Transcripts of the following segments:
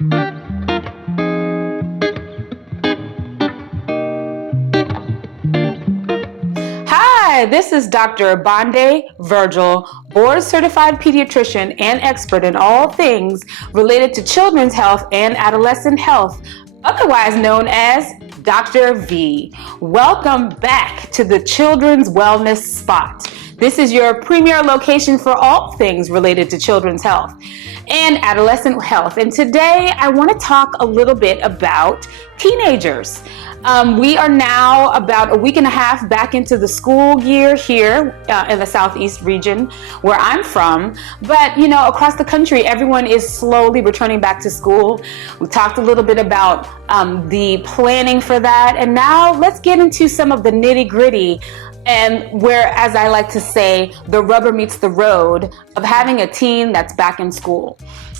Hi, this is Dr. Bonde Virgil, board certified pediatrician and expert in all things related to children's health and adolescent health, otherwise known as Dr. V. Welcome back to the Children's Wellness Spot. This is your premier location for all things related to children's health and adolescent health. And today I want to talk a little bit about teenagers. We are now about a week and a half back into the school year here in the Southeast region where I'm from. But, across the country, everyone is slowly returning back to school. We talked a little bit about the planning for that. And now let's get into some of the nitty-gritty and where, as I like to say, the rubber meets the road of having a teen that's back in school.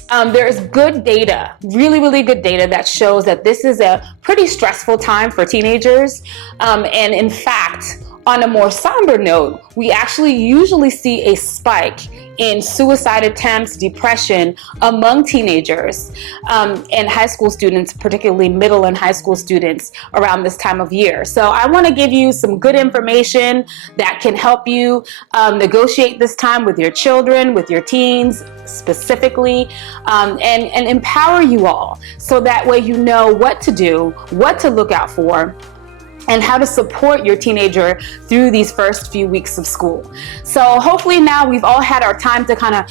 There is good data, really good data that shows that this is a pretty stressful time for teenagers. And in fact, on a more somber note, we actually usually see a spike in suicide attempts, depression among teenagers and high school students, particularly middle and high school students around this time of year. So I want to give you some good information that can help you negotiate this time with your children, with your teens specifically, and empower you all so that way you know what to do, what to look out for, and how to support your teenager through these first few weeks of school. So hopefully now we've all had our time to kind of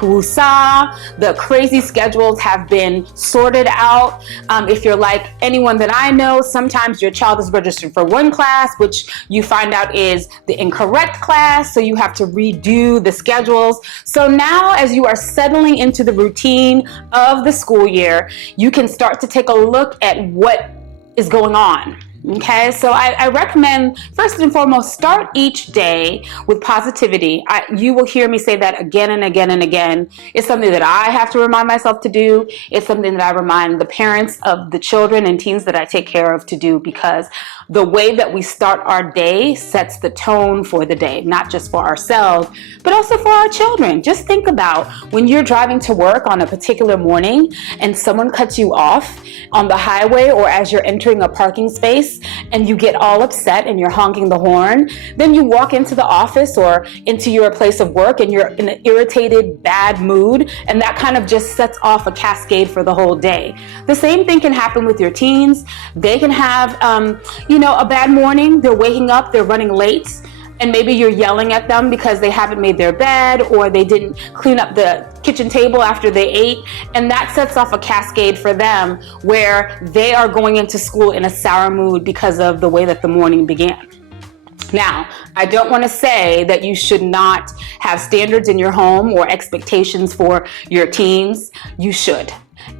woosah. The crazy schedules have been sorted out. If you're like anyone that I know, sometimes your child is registered for one class, which you find out is the incorrect class, so you have to redo the schedules. So now as you are settling into the routine of the school year, you can start to take a look at what is going on. Okay, so I recommend, first and foremost, start each day with positivity. You will hear me say that again and again and again. It's something that I have to remind myself to do. It's something that I remind the parents of the children and teens that I take care of to do, because the way that we start our day sets the tone for the day, not just for ourselves, but also for our children. Just think about when you're driving to work on a particular morning and someone cuts you off on the highway or as you're entering a parking space and you get all upset and you're honking the horn. Then you walk into the office or into your place of work and you're in an irritated, bad mood, and that kind of just sets off a cascade for the whole day. The same thing can happen with your teens. They can have, a bad morning. They're waking up, they're running late, and maybe you're yelling at them because they haven't made their bed or they didn't clean up the kitchen table after they ate, and that sets off a cascade for them where they are going into school in a sour mood because of the way that the morning began. Now, I don't want to say that you should not have standards in your home or expectations for your teens. You should.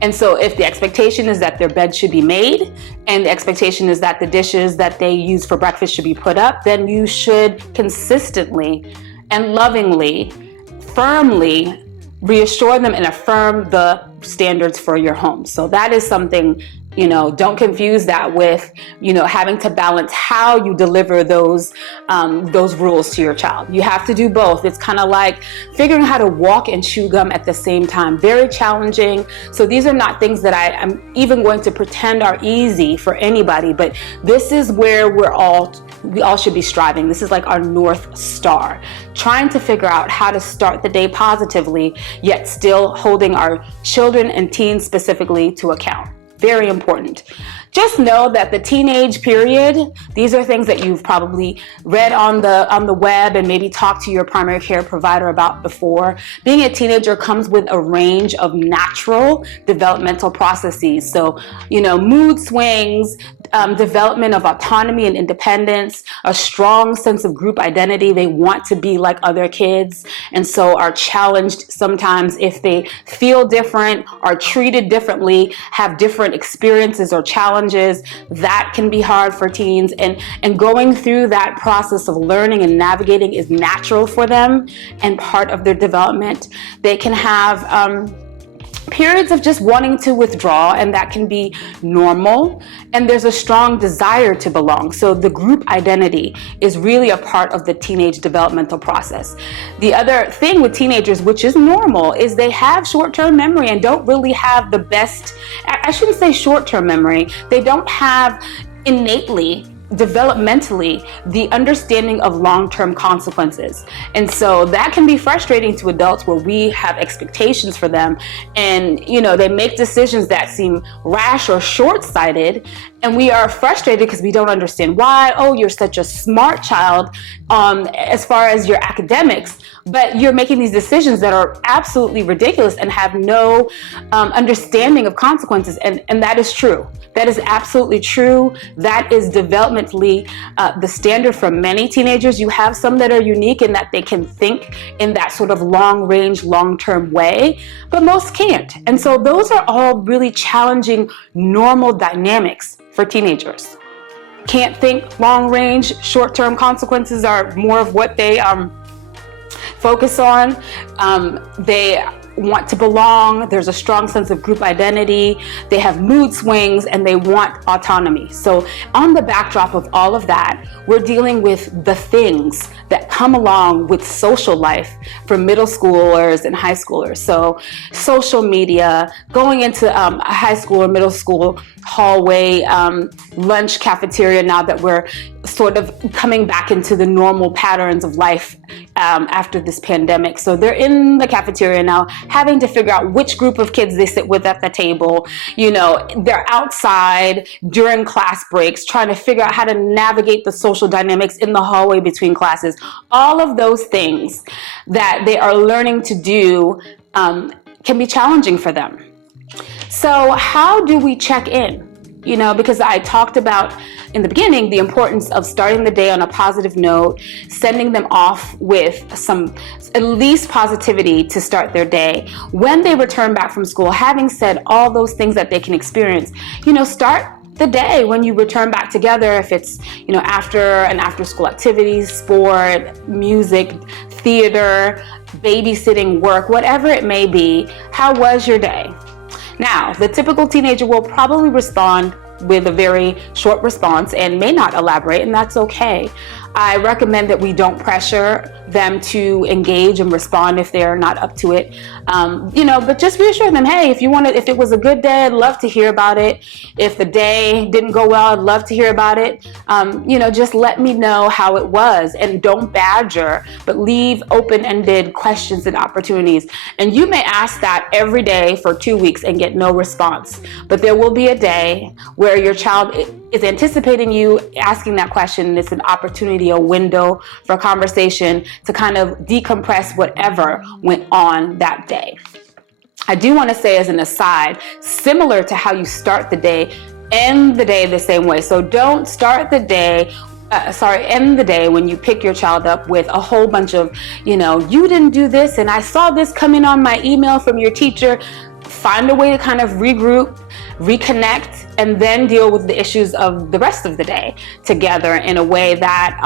And so if the expectation is that their bed should be made and the expectation is that the dishes that they use for breakfast should be put up, then you should consistently and lovingly, firmly reassure them and affirm the standards for your home. So that is something, don't confuse that with, having to balance how you deliver those rules to your child. You have to do both. It's kind of like figuring how to walk and chew gum at the same time. Very challenging. So these are not things that I'm even going to pretend are easy for anybody, but this is where we all should be striving. This is like our North Star, trying to figure out how to start the day positively, yet still holding our children and teens specifically to account. Very important. Just know that the teenage period, these are things that you've probably read on the web and maybe talked to your primary care provider about before. Being a teenager comes with a range of natural developmental processes. So, mood swings, development of autonomy and independence, a strong sense of group identity. They want to be like other kids, and so are challenged sometimes if they feel different, are treated differently, have different experiences or challenges. That can be hard for teens, and going through that process of learning and navigating is natural for them and part of their development. They can have periods of just wanting to withdraw, and that can be normal, and there's a strong desire to belong. So the group identity is really a part of the teenage developmental process. The other thing with teenagers, which is normal, is they have short-term memory and don't really have the best, I shouldn't say short-term memory, they don't have innately, developmentally, the understanding of long-term consequences. And so that can be frustrating to adults, where we have expectations for them, and they make decisions that seem rash or short-sighted, and we are frustrated because we don't understand why. Oh, you're such a smart child as far as your academics, but you're making these decisions that are absolutely ridiculous and have no understanding of consequences. And that is true. That is absolutely true. That is developmentally the standard for many teenagers. You have some that are unique in that they can think in that sort of long-range, long-term way, but most can't. And so those are all really challenging, normal dynamics for teenagers. Can't think long-range, short-term consequences are more of what they focus on. They want to belong. There's a strong sense of group identity. They have mood swings, and they want autonomy. So on the backdrop of all of that, we're dealing with the things that come along with social life for middle schoolers and high schoolers. So social media, going into a high school or middle school hallway, lunch cafeteria, now that we're sort of coming back into the normal patterns of life after this pandemic. So they're in the cafeteria now, having to figure out which group of kids they sit with at the table. They're outside during class breaks, trying to figure out how to navigate the social dynamics in the hallway between classes. All of those things that they are learning to do can be challenging for them. So how do we check in? Because I talked about in the beginning the importance of starting the day on a positive note, sending them off with some at least positivity to start their day. When they return back from school, having said all those things that they can experience, start the day when you return back together, if it's after an after-school activity, sport, music, theater, babysitting, work, whatever it may be. How was your day? Now, the typical teenager will probably respond with a very short response and may not elaborate, and that's okay. I recommend that we don't pressure them to engage and respond if they're not up to it. But just reassure them, hey, if it was a good day, I'd love to hear about it. If the day didn't go well, I'd love to hear about it. Just let me know how it was, and don't badger, but leave open-ended questions and opportunities. And you may ask that every day for 2 weeks and get no response. But there will be a day where your child is anticipating you asking that question, and it's an opportunity, a window for a conversation to kind of decompress whatever went on that day. I do want to say, as an aside, similar to how you start the day, end the day the same way. So don't start the day end the day when you pick your child up with a whole bunch of, you didn't do this, and I saw this come in on my email from your teacher. Find a way to kind of regroup, reconnect, and then deal with the issues of the rest of the day together in a way that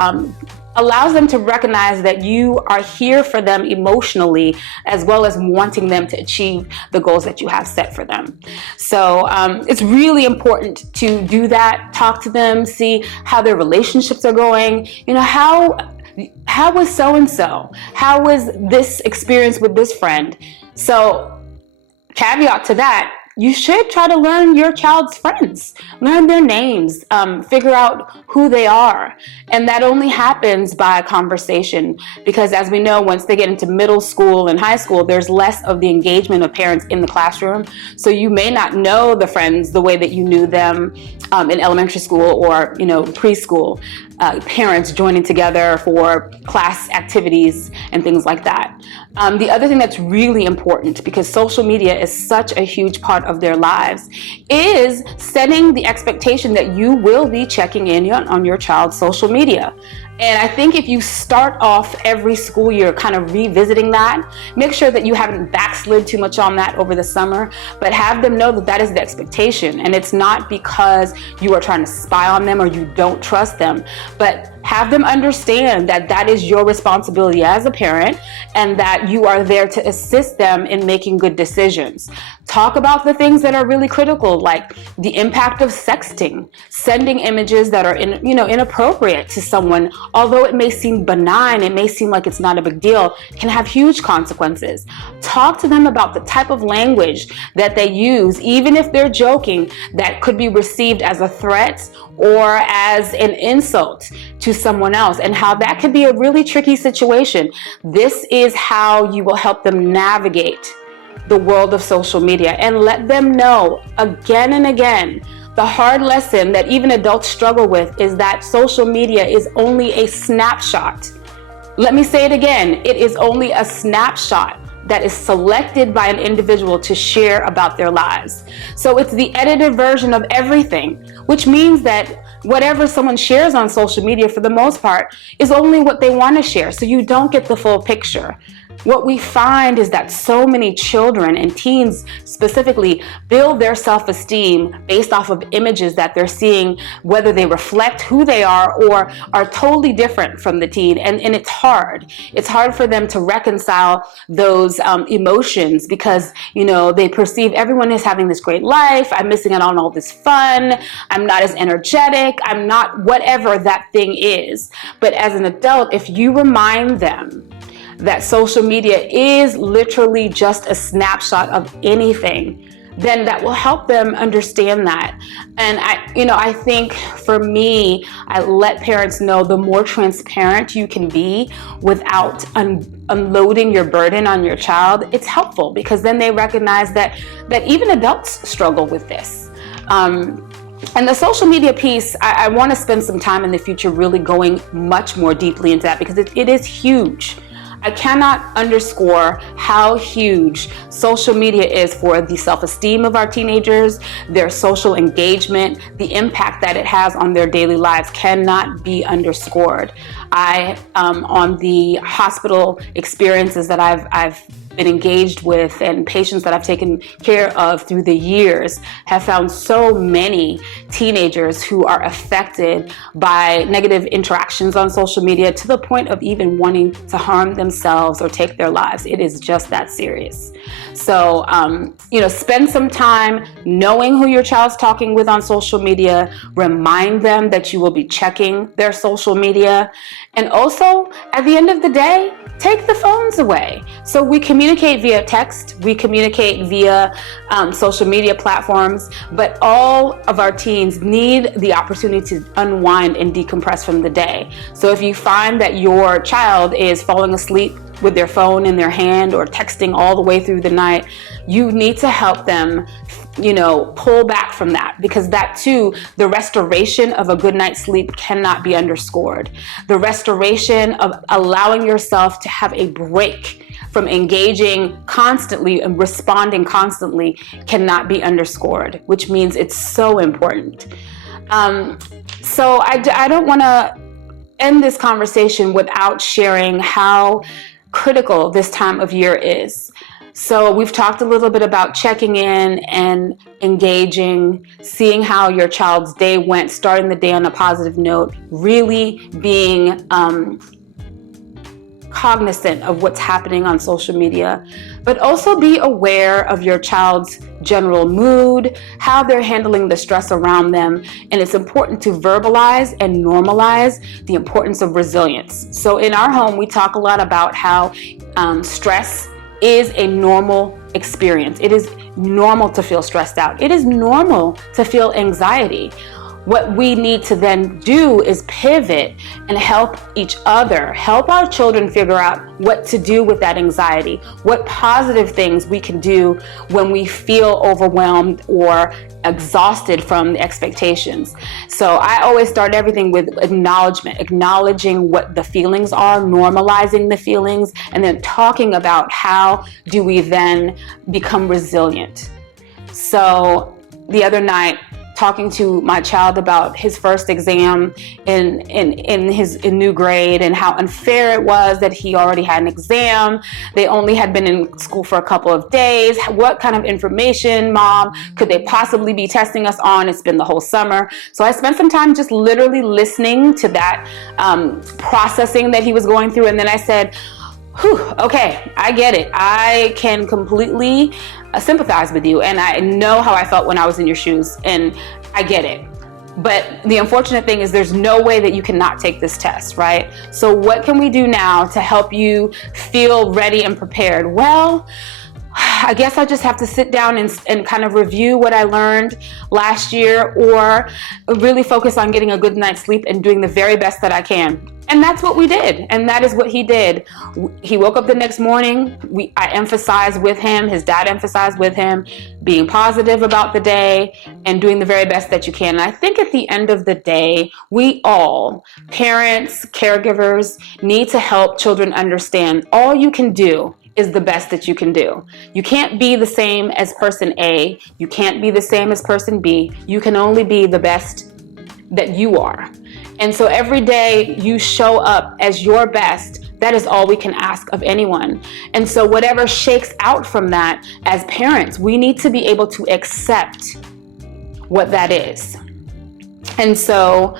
allows them to recognize that you are here for them emotionally, as well as wanting them to achieve the goals that you have set for them. So it's really important to do that. Talk to them, see how their relationships are going. How was so-and-so? How was this experience with this friend? So caveat to that, you should try to learn your child's friends, learn their names, figure out who they are. And that only happens by conversation, because as we know, once they get into middle school and high school, there's less of the engagement of parents in the classroom. So you may not know the friends the way that you knew them in elementary school or preschool. Parents joining together for class activities and things like that. The other thing that's really important, because social media is such a huge part of their lives, is setting the expectation that you will be checking in on your child's social media. And I think if you start off every school year kind of revisiting that, make sure that you haven't backslid too much on that over the summer, but have them know that that is the expectation. And it's not because you are trying to spy on them or you don't trust them, but Have them understand that that is your responsibility as a parent and that you are there to assist them in making good decisions. Talk about the things that are really critical, like the impact of sexting, sending images that are inappropriate to someone. Although it may seem benign, it may seem like it's not a big deal, can have huge consequences. Talk to them about the type of language that they use, even if they're joking, that could be received as a threat or as an insult to someone else, and how that could be a really tricky situation. This is how you will help them navigate the world of social media, and let them know again and again the hard lesson that even adults struggle with is that social media is only a snapshot. Let me say it again. It is only a snapshot that is selected by an individual to share about their lives. So it's the edited version of everything, which means that whatever someone shares on social media for the most part is only what they want to share. So you don't get the full picture. What we find is that so many children and teens specifically build their self-esteem based off of images that they're seeing, whether they reflect who they are or are totally different from the teen. And it's hard. It's hard for them to reconcile those emotions because, they perceive everyone is having this great life. I'm missing out on all this fun. I'm not as energetic. I'm not whatever that thing is. But as an adult, if you remind them that social media is literally just a snapshot of anything, then that will help them understand that. And I think for me, I let parents know the more transparent you can be without unloading your burden on your child, it's helpful, because then they recognize that even adults struggle with this. And the social media piece, I want to spend some time in the future really going much more deeply into that, because it is huge. I cannot underscore how huge social media is for the self-esteem of our teenagers, their social engagement, the impact that it has on their daily lives cannot be underscored. On the hospital experiences that I've been engaged with and patients that I've taken care of through the years, have found so many teenagers who are affected by negative interactions on social media to the point of even wanting to harm themselves or take their lives. It is just that serious. So, spend some time knowing who your child's talking with on social media. Remind them that you will be checking their social media. And also, at the end of the day, take the phones away. So we communicate via text, we communicate via social media platforms, but all of our teens need the opportunity to unwind and decompress from the day. So if you find that your child is falling asleep with their phone in their hand or texting all the way through the night, you need to help them pull back from that, because that too, the restoration of a good night's sleep cannot be underscored. The restoration of allowing yourself to have a break from engaging constantly and responding constantly cannot be underscored, which means it's so important. So I don't want to end this conversation without sharing how critical this time of year is. So we've talked a little bit about checking in and engaging, seeing how your child's day went, starting the day on a positive note, really being cognizant of what's happening on social media, but also be aware of your child's general mood, how they're handling the stress around them. And it's important to verbalize and normalize the importance of resilience. So in our home, we talk a lot about how stress is a normal experience. It is normal to feel stressed out. It is normal to feel anxiety. What we need to then do is pivot and help each other, help our children figure out what to do with that anxiety, what positive things we can do when we feel overwhelmed or exhausted from the expectations. So I always start everything with acknowledgement, acknowledging what the feelings are, normalizing the feelings, and then talking about how do we then become resilient. So the other night, talking to my child about his first exam in his new grade, and how unfair it was that he already had an exam. They only had been in school for a couple of days. What kind of information, Mom, could they possibly be testing us on? It's been the whole summer. So I spent some time just literally listening to that processing that he was going through. And then I said, whew, okay, I get it. I can completely sympathize with you, and I know how I felt when I was in your shoes, and I get it. But the unfortunate thing is there's no way that you cannot take this test, right? So what can we do now to help you feel ready and prepared? Well, I guess I just have to sit down and kind of review what I learned last year, or really focus on getting a good night's sleep and doing the very best that I can. And that's what we did. And that is what he did. He woke up the next morning. I emphasized with him, his dad emphasized with him, being positive about the day and doing the very best that you can. And I think at the end of the day, we all, parents, caregivers, need to help children understand all you can do is the best that you can do. You can't be the same as person A. You can't be the same as person B. You can only be the best that you are. And so every day you show up as your best. That is all we can ask of anyone. And so whatever shakes out from that, as parents, we need to be able to accept what that is. And so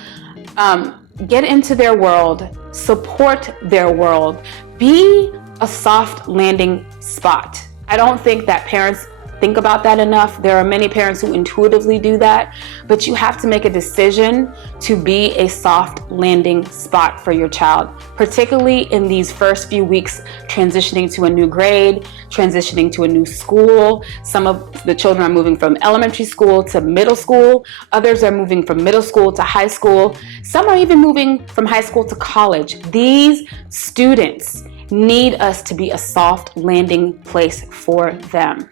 get into their world, support their world, be a soft landing spot. I don't think that parents think about that enough. There are many parents who intuitively do that, but you have to make a decision to be a soft landing spot for your child, particularly in these first few weeks transitioning to a new grade, transitioning to a new school. Some of the children are moving from elementary school to middle school. Others are moving from middle school to high school. Some are even moving from high school to college. These students need us to be a soft landing place for them.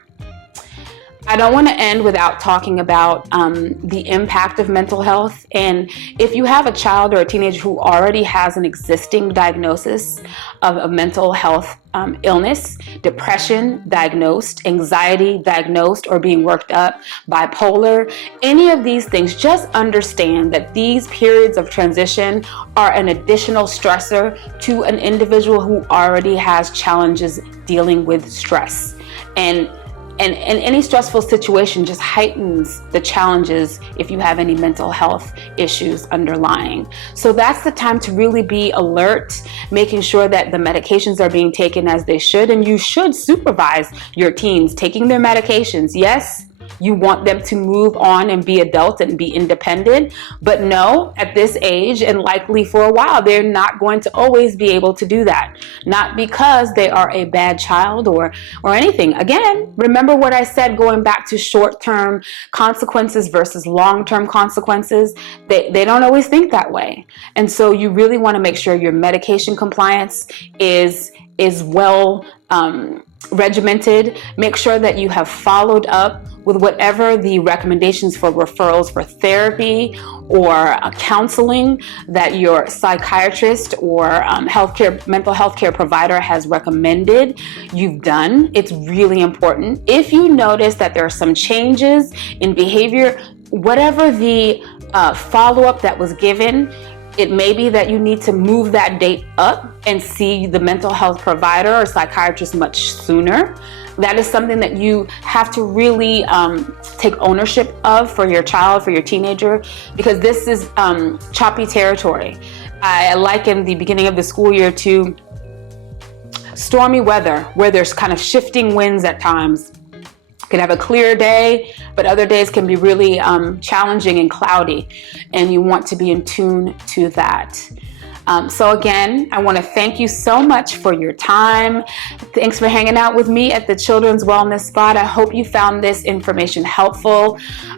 I don't want to end without talking about the impact of mental health. And if you have a child or a teenager who already has an existing diagnosis of a mental health illness, depression diagnosed, anxiety diagnosed or being worked up, bipolar, any of these things, just understand that these periods of transition are an additional stressor to an individual who already has challenges dealing with stress. And any stressful situation just heightens the challenges if you have any mental health issues underlying. So that's the time to really be alert, making sure that the medications are being taken as they should. And you should supervise your teens taking their medications. Yes, you want them to move on and be adult and be independent. But no, at this age, and likely for a while, they're not going to always be able to do that. Not because they are a bad child or anything. Again, remember what I said going back to short-term consequences versus long-term consequences. They don't always think that way. And so you really want to make sure your medication compliance is well regimented. Make sure that you have followed up with whatever the recommendations for referrals for therapy or counseling that your psychiatrist or mental health care provider has recommended you've done. It's really important. If you notice that there are some changes in behavior, whatever the follow-up that was given, it may be that you need to move that date up and see the mental health provider or psychiatrist much sooner. That is something that you have to really take ownership of for your child, for your teenager, because this is choppy territory. I liken the beginning of the school year to stormy weather, where there's kind of shifting winds at times. You can have a clear day, but other days can be really challenging and cloudy, and you want to be in tune to that. So again, I want to thank you so much for your time. Thanks for hanging out with me at the Children's Wellness Spot. I hope you found this information helpful.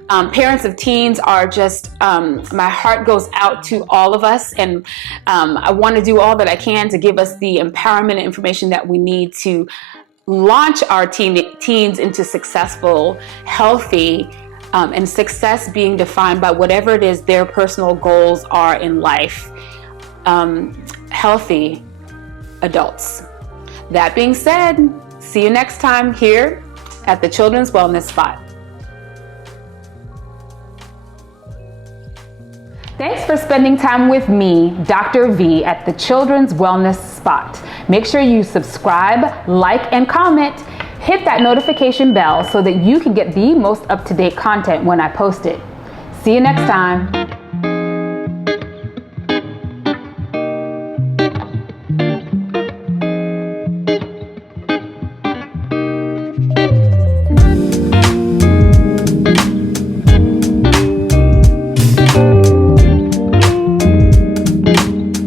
Parents of teens are just, my heart goes out to all of us, and I want to do all that I can to give us the empowerment and information that we need to launch our teens into successful, healthy, and success being defined by whatever it is their personal goals are in life. Healthy adults. That being said, see you next time here at the Children's Wellness Spot. Thanks for spending time with me, Dr. V, at the Children's Wellness Spot. Make sure you subscribe, like, and comment. Hit that notification bell so that you can get the most up-to-date content when I post it. See you next time.